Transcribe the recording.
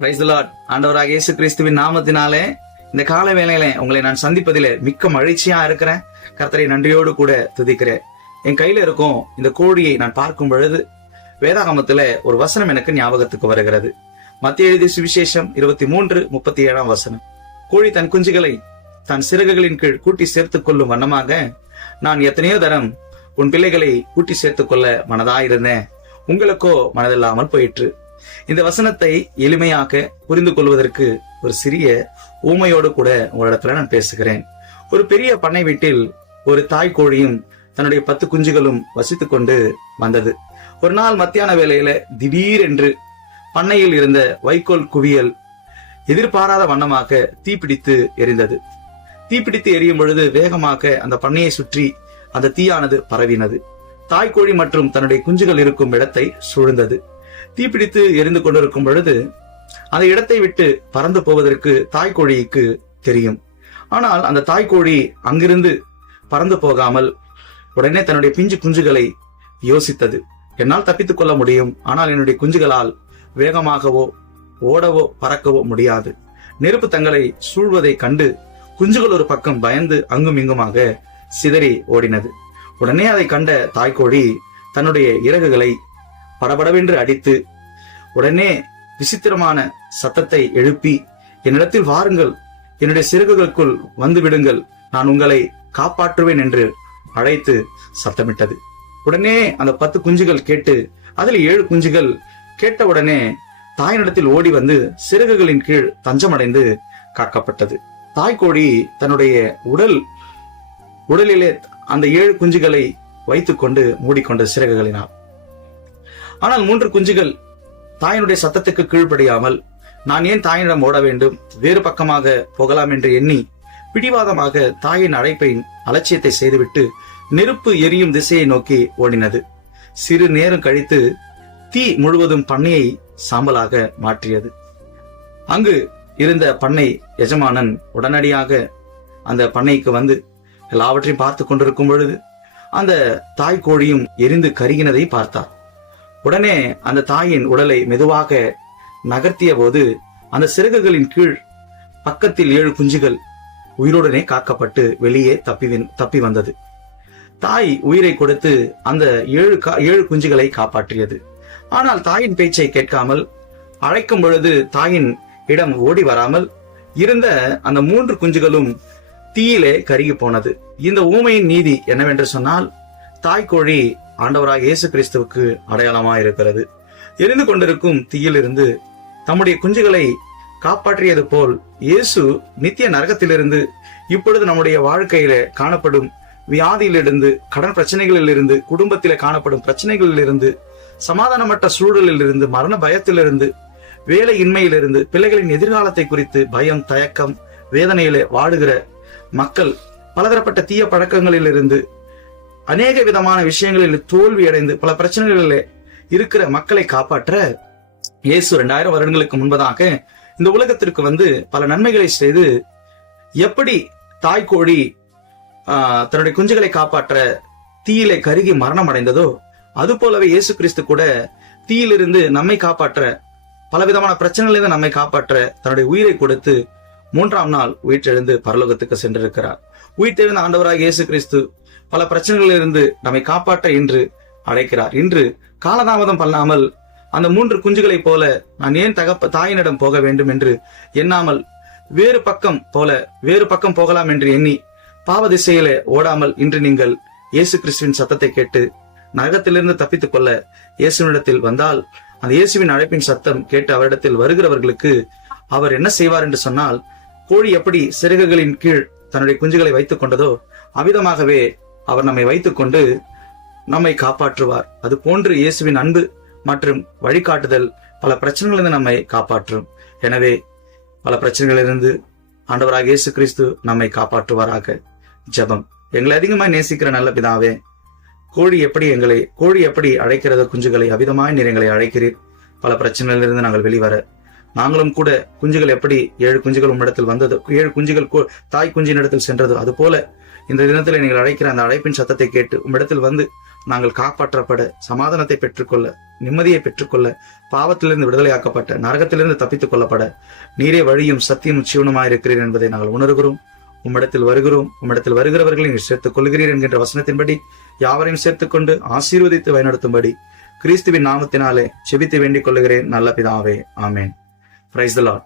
Price the Lord. ஆண்டவராக இயேசு கிறிஸ்துவின் நாமத்தினாலே இந்த கால வேளையில உங்களை நான் சந்திப்பதிலே மிக்க மகிழ்ச்சியா இருக்கிறேன். கர்த்தரை நன்றியோடு கூட துதிக்கிறேன். என் கையில இருக்கும் இந்த கோழியை நான் பார்க்கும் பொழுது வேதாகமத்துல ஒரு வசனம் எனக்கு ஞாபகத்துக்கு வருகிறது. மத்திய எழுதிய சுவிசேஷம் 23:37 வசனம். கோழி தன் குஞ்சுகளை தன் சிறகுகளின் கீழ் கூட்டி சேர்த்துக் கொள்ளும் வண்ணமாக நான் எத்தனையோ தரம் உன் பிள்ளைகளை கூட்டி சேர்த்துக் கொள்ள மனதாயிருந்தேன், உங்களுக்கோ மனதில்லாமல் போயிற்று. இந்த வசனத்தை எளிமையாக புரிந்து கொள்வதற்கு ஒரு சிறிய ஊமையோடு கூட உங்களிடத்துல நான் பேசுகிறேன். ஒரு பெரிய பண்ணை வீட்டில் ஒரு தாய் கோழியும் தன்னுடைய 10 குஞ்சுகளும் வசித்துக் கொண்டு வந்தது. ஒரு நாள் மத்தியான வேளையில திடீரென்று பண்ணையில் இருந்த வைக்கோல் குவியல் எதிர்பாராத வண்ணமாக தீப்பிடித்து எரிந்தது. தீப்பிடித்து எரியும் பொழுது வேகமாக அந்த பண்ணையை சுற்றி அந்த தீயானது பரவினது. தாய்க்கோழி மற்றும் தன்னுடைய குஞ்சுகள் இருக்கும் இடத்தை சூழ்ந்தது. தீப்பிடித்து எரிந்து கொண்டிருக்கும் பொழுது அந்த இடத்தை விட்டு பறந்து போவதற்கு தாய்க்கோழிக்கு தெரியும். ஆனால் அந்த தாய்க்கோழி அங்கிருந்து பறந்து போகாமல் உடனே தன்னுடைய பிஞ்சு குஞ்சுகளை யோசித்தது. என்னால் தப்பித்துக் கொள்ள முடியும், ஆனால் என்னுடைய குஞ்சுகளால் வேகமாகவோ ஓடவோ பறக்கவோ முடியாது. நெருப்பு தங்களை சூழ்வதை கண்டு குஞ்சுகள் ஒரு பக்கம் பயந்து அங்கும் இங்குமாக சிதறி ஓடினது. உடனே அதை கண்ட தாய்க்கோழி தன்னுடைய இறகுகளை படபடவென்று அடித்து உடனே விசித்திரமான சத்தத்தை எழுப்பி, என்னிடத்தில் வாருங்கள், என்னுடைய சிறகுகளுக்குள் வந்து விடுங்கள், நான் உங்களை காப்பாற்றுவேன் என்று அழைத்து சத்தமிட்டது. உடனே அந்த 10 குஞ்சுகள் கேட்டு அதில் 7 குஞ்சுகள் கேட்டவுடனே தாயினிடத்தில் ஓடி வந்து சிறகுகளின் கீழ் தஞ்சமடைந்து காக்கப்பட்டது. தாய்க்கோழி தன்னுடைய உடலிலே அந்த 7 குஞ்சுகளை வைத்துக் கொண்டு மூடிக்கொண்ட சிறகுகளினால். ஆனால் 3 குஞ்சுகள் தாயினுடைய சத்தத்துக்கு கீழ்ப்படியாமல், நான் ஏன் தாயினிடம் ஓட வேண்டும், வேறு பக்கமாக போகலாம் என்று எண்ணி பிடிவாதமாக தாயின் அழைப்பை அலட்சியத்தை செய்துவிட்டு நெருப்பு எரியும் திசையை நோக்கி ஓடினது. சிறு நேரம் கழித்து தீ முழுவதும் பண்ணையை சாம்பலாக மாற்றியது. அங்கு இருந்த பண்ணை எஜமானன் உடனடியாக அந்த பண்ணைக்கு வந்து எல்லாவற்றையும் பார்த்து கொண்டிருக்கும் பொழுது அந்த தாய்க்கோழியும் எரிந்து கருகினதை பார்த்தார். உடனே அந்த தாயின் உடலை மெதுவாக நகர்த்திய போது அந்த சிறகுகளின் கீழ் பக்கத்தில் 7 குஞ்சுகள் உயிருடனே காக்கப்பட்டு வெளியே தப்பி வந்தது. தாய் உயிரை கொடுத்து அந்த 7 குஞ்சுகளை காப்பாற்றியது. ஆனால் தாயின் பேச்சை கேட்காமல், அழைக்கும் பொழுது தாயின் இடம் ஓடி வராமல் இருந்த அந்த 3 குஞ்சுகளும் தீயிலே கருகி போனது. இந்த ஊமையின் நீதி என்னவென்று சொன்னால், தாய்க்கோழி ஆண்டவராக இயேசு கிறிஸ்துவுக்கு அடையாளமாயிருக்கிறது. எரிந்து கொண்டிருக்கும் தீயிலிருந்து தம்முடைய குஞ்சுகளை காப்பாற்றியது போல் இயேசு நித்திய நரகத்திலிருந்து இப்பொழுது நம்முடைய வாழ்க்கையில காணப்படும் வியாதியிலிருந்து, கடன் பிரச்சனைகளிலிருந்து, குடும்பத்தில காணப்படும் பிரச்சனைகளிலிருந்து, சமாதானமற்ற சூழலில் இருந்து, மரண பயத்திலிருந்து, வேலை இன்மையிலிருந்து, பிள்ளைகளின் எதிர்காலத்தை குறித்து பயம், தயக்கம், வேதனையிலே வாடுகிற மக்கள், பலதரப்பட்ட தீய பழக்கங்களில் இருந்து, அநேக விதமான விஷயங்களில் தோல்வி அடைந்து பல பிரச்சனைகளிலே இருக்கிற மக்களை காப்பாற்ற இயேசு 2000 வருடங்களுக்கு முன்பதாக இந்த உலகத்திற்கு வந்து பல நன்மைகளை செய்து, எப்படி தாய்க்கோழி தன்னுடைய குஞ்சுகளை காப்பாற்ற தீயிலே கருகி மரணம் அடைந்ததோ, அது போலவே இயேசு கிறிஸ்து கூட தீயிலிருந்து நம்மை காப்பாற்ற, பலவிதமான பிரச்சனைகளிலிருந்து நம்மை காப்பாற்ற தன்னுடைய உயிரை கொடுத்து 3ஆம் நாள் உயிர்த்தெழுந்து பரலோகத்துக்கு சென்றிருக்கிறார். உயிர்த்தெழுந்த ஆண்டவராக இயேசு கிறிஸ்து பல பிரச்சனைகளிலிருந்து நம்மை காப்பாற்ற இன்று அழைக்கிறார். இன்று காலதாமதம் பண்ணாமல் அந்த 3 குஞ்சுகளைப் போல நான் ஏன் தாயினிடம் போக வேண்டும் என்று எண்ணாமல் வேறு பக்கம் போகலாம் என்று எண்ணி பாவ திசையிலே ஓடாமல் இன்று நீங்கள் இயேசு கிறிஸ்துவின் சத்தத்தை கேட்டு நரகத்திலிருந்து தப்பித்துக் கொள்ள இயேசுவினிடத்தில் வந்தால், அந்த இயேசுவின் அழைப்பின் சத்தம் கேட்டு அவரிடத்தில் வருகிறவர்களுக்கு அவர் என்ன செய்வார் என்று சொன்னால், கோழி எப்படி சிறகுகளின் கீழ் தன்னுடைய குஞ்சுகளை வைத்துக் கொண்டதோ அவ்விதமாகவே அவர் நம்மை வைத்துக் கொண்டு நம்மை காப்பாற்றுவார். அது போன்று இயேசுவின் அன்பு மற்றும் வழிகாட்டுதல் பல பிரச்சனைகளிலிருந்து நம்மை காப்பாற்றும். எனவே பல பிரச்சனைகளிலிருந்து ஆண்டவராக இயேசு கிறிஸ்து நம்மை காப்பாற்றுவாராக. ஜெபம். எங்களை அதிகமாய் நேசிக்கிற நல்ல பிதாவே, கோழி எப்படி அழைக்கிறதோ குஞ்சுகளை அவிதமாய் நீர் எங்களை அழைக்கிறீர். பல பிரச்சனைகளிலிருந்து நாங்கள் வெளிவர நாங்களும் கூட குஞ்சுகள் எப்படி 7 குஞ்சுகள் உம்மிடத்தில் வந்ததோ, 7 குஞ்சுகள் தாய் குஞ்சின் இடத்தில் சென்றதோ, அது போல இந்த தினத்தில் நீங்கள் அழைக்கிற அந்த அழைப்பின் சத்தத்தை கேட்டு உம்மிடத்தில் வந்து நாங்கள் காப்பாற்றப்பட, சமாதானத்தை பெற்றுக்கொள்ள, நிம்மதியை பெற்றுக்கொள்ள, பாவத்திலிருந்து விடுதலையாக்கப்பட்ட, நரகத்திலிருந்து தப்பித்துக் கொள்ளப்பட நீரே வழியும் சத்தியமும் ஜீவனுமாயிருக்கிறீர் என்பதை நாங்கள் உணர்கிறோம். உம்மிடத்தில் வருகிறோம். உம்மிடத்தில் வருகிறவர்களை நீர் சேர்த்துக் கொள்கிறீர் என்கின்ற வசனத்தின்படி யாவரையும் சேர்த்துக் கொண்டு ஆசீர்வதித்து வழிநடத்தும்படி கிறிஸ்துவின் நாமத்தினாலே செபித்து வேண்டிக் கொள்ளுகிறேன் நல்ல பிதாவே. ஆமேன். Praise the Lord.